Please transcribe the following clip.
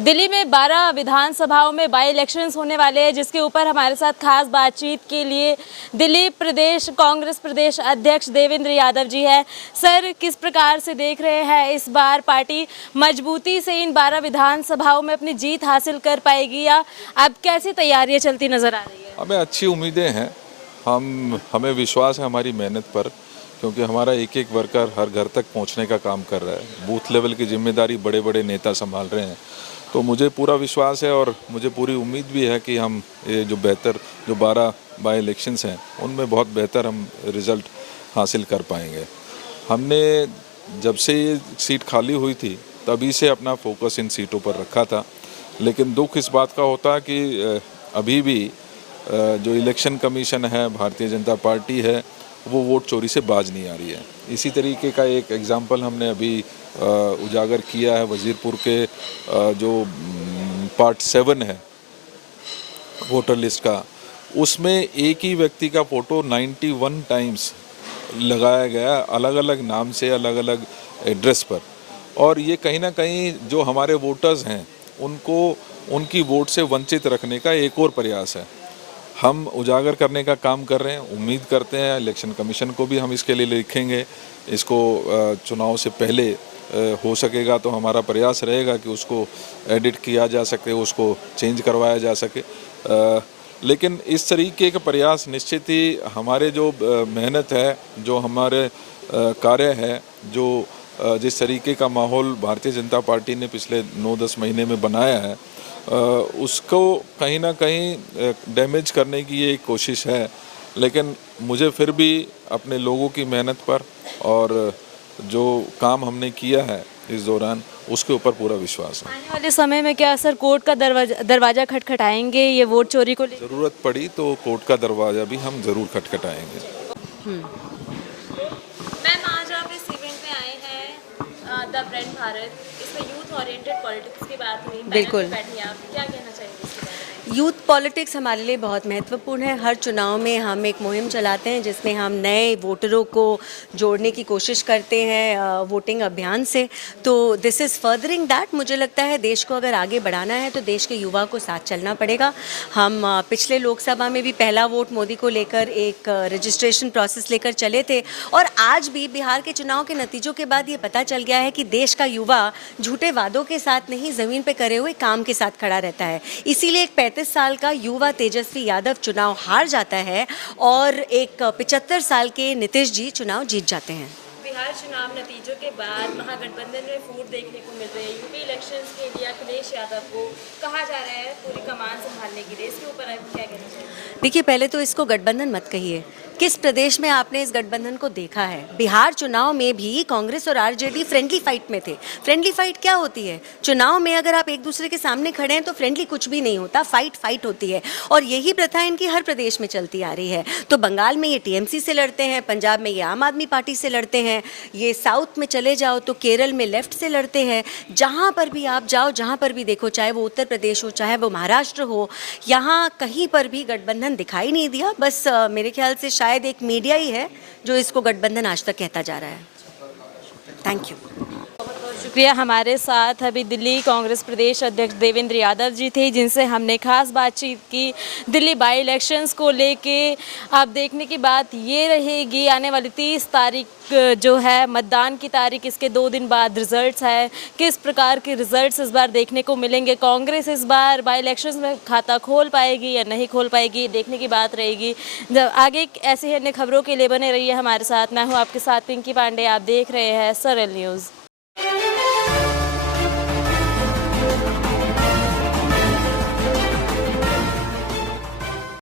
दिल्ली में 12 विधानसभाओं में बाई इलेक्शंस होने वाले हैं, जिसके ऊपर हमारे साथ खास बातचीत के लिए दिल्ली प्रदेश कांग्रेस प्रदेश अध्यक्ष देवेंद्र यादव जी है। सर, किस प्रकार से देख रहे हैं इस बार पार्टी मजबूती से इन 12 विधानसभाओं में अपनी जीत हासिल कर पाएगी या अब कैसी तैयारियां चलती नजर आ रही है? हमें अच्छी उम्मीदें हैं। हमें विश्वास है हमारी मेहनत पर, क्योंकि हमारा एक एक वर्कर हर घर तक पहुंचने का काम कर रहा है। बूथ लेवल की जिम्मेदारी बड़े बड़े नेता संभाल रहे हैं, तो मुझे पूरा विश्वास है और मुझे पूरी उम्मीद भी है कि हम ये जो 12 बाई इलेक्शंस हैं उनमें बहुत बेहतर हम रिज़ल्ट हासिल कर पाएंगे। हमने जब से ये सीट खाली हुई थी तभी से अपना फोकस इन सीटों पर रखा था, लेकिन दुख इस बात का होता है कि अभी भी जो इलेक्शन कमीशन है, भारतीय जनता पार्टी है, वो वोट चोरी से बाज नहीं आ रही है। इसी तरीके का एक एग्जाम्पल हमने अभी उजागर किया है वजीरपुर के जो पार्ट 7 है वोटर लिस्ट का, उसमें एक ही व्यक्ति का फ़ोटो 91 टाइम्स लगाया गया, अलग अलग नाम से, अलग अलग एड्रेस पर। और ये कहीं ना कहीं जो हमारे वोटर्स हैं उनको उनकी वोट से वंचित रखने का एक और प्रयास है। हम उजागर करने का काम कर रहे हैं। उम्मीद करते हैं इलेक्शन कमीशन को भी हम इसके लिए लिखेंगे। इसको चुनाव से पहले हो सकेगा तो हमारा प्रयास रहेगा कि उसको एडिट किया जा सके, उसको चेंज करवाया जा सके। लेकिन इस तरीके के प्रयास निश्चित ही हमारे जो मेहनत है, जो हमारे कार्य है, जो जिस तरीके का माहौल भारतीय जनता पार्टी ने पिछले 9-10 महीने में बनाया है, उसको कहीं ना कहीं डैमेज करने की ये कोशिश है। लेकिन मुझे फिर भी अपने लोगों की मेहनत पर और जो काम हमने किया है इस दौरान, उसके ऊपर पूरा विश्वास है। आने वाले समय में क्या सर कोर्ट का दरवाजा खटखटाएंगे ये वोट चोरी को लेकर? ज़रूरत पड़ी तो कोर्ट का दरवाज़ा भी हम ज़रूर खटखटाएंगे। मैम, आज आप इस इवेंट में आए हैं द ब्रांड भारत, इसमें यूथ ओरिएंटेड पॉलिटिक्स की बात हुई। बिल्कुल। बैठिए, आप क्या कहना चाहेंगे इसके बारे में? यूथ पॉलिटिक्स हमारे लिए बहुत महत्वपूर्ण है। हर चुनाव में हम एक मुहिम चलाते हैं जिसमें हम नए वोटरों को जोड़ने की कोशिश करते हैं वोटिंग अभियान से। तो दिस इज़ फर्दरिंग दैट। मुझे लगता है देश को अगर आगे बढ़ाना है तो देश के युवा को साथ चलना पड़ेगा। हम पिछले लोकसभा में भी पहला वोट मोदी को लेकर एक रजिस्ट्रेशन प्रोसेस लेकर चले थे, और आज भी बिहार के चुनाव के नतीजों के बाद ये पता चल गया है कि देश का युवा झूठे वादों के साथ नहीं, ज़मीन पर करे हुए काम के साथ खड़ा रहता है। इसीलिए एक 35 साल का युवा तेजस्वी यादव चुनाव हार जाता है और एक 75 साल के नीतीश जी चुनाव जीत जाते हैं। बिहार चुनाव नतीजों के बाद महागठबंधन में फूट देखने को मिल रही है। यूपी इलेक्शंस के लिए अखिलेश यादव को कहा जा रहा है पूरी कमान संभालने के लिए, इसके ऊपर आप क्या कहना चाहिए? देखिए, पहले तो इसको गठबंधन मत कहिए। किस प्रदेश में आपने इस गठबंधन को देखा है? बिहार चुनाव में भी कांग्रेस और आरजेडी फ्रेंडली फाइट में थे। फ्रेंडली फाइट क्या होती है? चुनाव में अगर आप एक दूसरे के सामने खड़े हैं तो फ्रेंडली कुछ भी नहीं होता, फाइट होती है। और यही प्रथा इनकी हर प्रदेश में चलती आ रही है। तो बंगाल में ये टीएमसी से लड़ते हैं, पंजाब में ये आम आदमी पार्टी से लड़ते हैं, ये साउथ में चले जाओ तो केरल में लेफ्ट से लड़ते हैं। जहाँ पर भी आप जाओ, जहाँ पर भी देखो, चाहे वो उत्तर प्रदेश हो, चाहे वो महाराष्ट्र हो, यहाँ कहीं पर भी गठबंधन दिखाई नहीं दिया। बस मेरे ख्याल से शायद एक मीडिया ही है जो इसको गठबंधन आज तक कहता जा रहा है। Thank you. शुक्रिया। हमारे साथ अभी दिल्ली कांग्रेस प्रदेश अध्यक्ष देवेंद्र यादव जी थे, जिनसे हमने खास बातचीत की दिल्ली बाई इलेक्शंस को लेके। अब देखने की बात ये रहेगी आने वाली 30 तारीख जो है मतदान की तारीख, इसके 2 दिन बाद रिजल्ट्स है। किस प्रकार के रिजल्ट्स इस बार देखने को मिलेंगे? कांग्रेस इस बार बाई इलेक्शंस में खाता खोल पाएगी या नहीं खोल पाएगी, देखने की बात रहेगी। जब आगे ऐसे ही अन्य खबरों के लिए बने रहिए हमारे साथ। मैं हूँ आपके साथ पिंकी पांडे, आप देख रहे हैं सरल न्यूज़।